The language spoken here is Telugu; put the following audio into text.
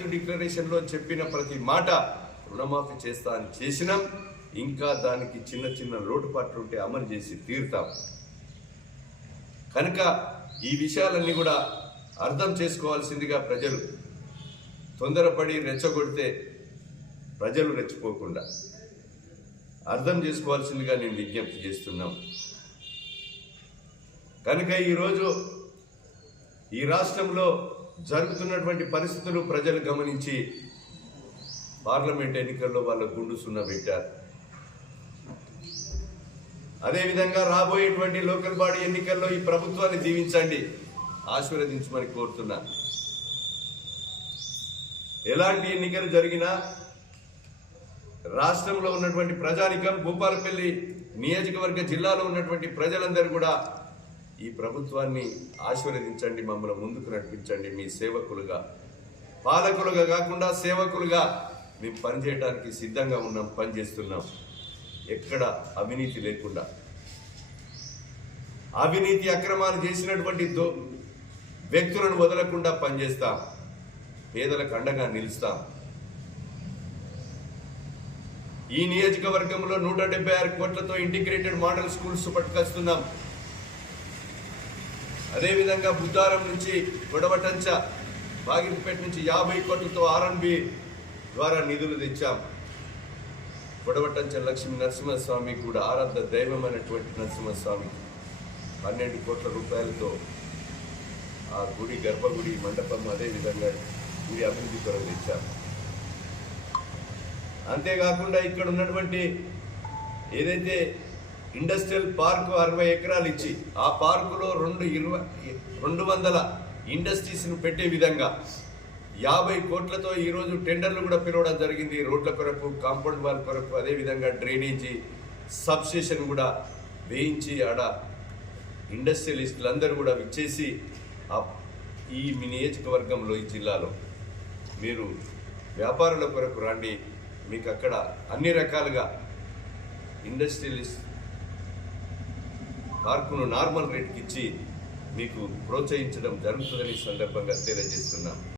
రైతు డిక్లరేషన్లో చెప్పిన ప్రతి మాట రుణమాఫీ చేస్తా అని చేసినాం. ఇంకా దానికి చిన్న చిన్న లోటుపాట్లు ఉంటే అమలు చేసి తీరుతాం. కనుక ఈ విషయాలన్నీ కూడా అర్థం చేసుకోవాల్సిందిగా ప్రజలు తొందరపడి రెచ్చగొడితే ప్రజలు రెచ్చిపోకుండా అర్థం చేసుకోవాల్సిందిగా నేను విజ్ఞప్తి చేస్తున్నాం. కనుక ఈరోజు ఈ రాష్ట్రంలో జరుగుతున్నటువంటి పరిస్థితులు ప్రజలు గమనించి పార్లమెంట్ ఎన్నికల్లో వాళ్ళ గుండు సున్నా పెట్టారు. అదేవిధంగా రాబోయేటువంటి లోకల్ బాడీ ఎన్నికల్లో ఈ ప్రభుత్వాన్ని దీవించండి, ఆశీర్వదించమని కోరుతున్నా. ఎలాంటి ఎన్నికలు జరిగినా రాష్ట్రంలో ఉన్నటువంటి ప్రజానికం, భూపాలపల్లి నియోజకవర్గ జిల్లాలో ఉన్నటువంటి ప్రజలందరూ కూడా ఈ ప్రభుత్వాన్ని ఆశీర్వదించండి, మమ్మల్ని ముందుకు నడిపించండి. మీ సేవకులుగా, పాలకులుగా కాకుండా సేవకులుగా మేము పనిచేయడానికి సిద్ధంగా ఉన్నాం, పనిచేస్తున్నాం. ఎక్కడ అవినీతి లేకుండా, అవినీతి అక్రమాలు చేసినటువంటి వ్యక్తులను వదలకుండా పనిచేస్తాం. పేదలకు అండగా నిలుస్తాం. ఈ నియోజకవర్గంలో 176 కోట్లతో ఇంటిగ్రేటెడ్ మోడల్ స్కూల్స్ పట్టుకొస్తున్నాం. అదేవిధంగా బుద్ధారం నుంచి గొడవటంచ, బాగిరిపేట నుంచి 50 కోట్లతో ఆర్ఎన్బి ద్వారా నిధులు తెచ్చాం. గొడవటంచ లక్ష్మీ నరసింహస్వామి కూడా ఆరాధ్య దైవమైనటువంటి నరసింహస్వామి 12 కోట్ల రూపాయలతో ఆ గుడి గర్భగుడి మండపం, అదేవిధంగా గుడి అభివృద్ధి కొరకు తెచ్చాం. అంతేకాకుండా ఇక్కడ ఉన్నటువంటి ఏదైతే ఇండస్ట్రియల్ పార్కు 60 ఎకరాలు ఇచ్చి ఆ పార్కులో 200 ఇండస్ట్రీస్ను పెట్టే విధంగా 50 కోట్లతో ఈరోజు టెండర్లు కూడా పిలవడం జరిగింది. రోడ్ల కొరకు, కాంపౌండ్ వాల్ కొరకు, అదేవిధంగా డ్రైనేజీ సబ్స్టేషన్ కూడా వేయించి ఆడ ఇండస్ట్రియలిస్టులందరూ కూడా విచ్చేసి ఈ మీ నియోజకవర్గంలో, ఈ జిల్లాలో మీరు వ్యాపారుల కొరకు రండి, మీకు అక్కడ అన్ని రకాలుగా ఇండస్ట్రియలిస్ట్ పార్కును నార్మల్ రేట్కి ఇచ్చి మీకు ప్రోత్సహించడం జరుగుతుందని సందర్భంగా తెలియజేస్తున్నాం.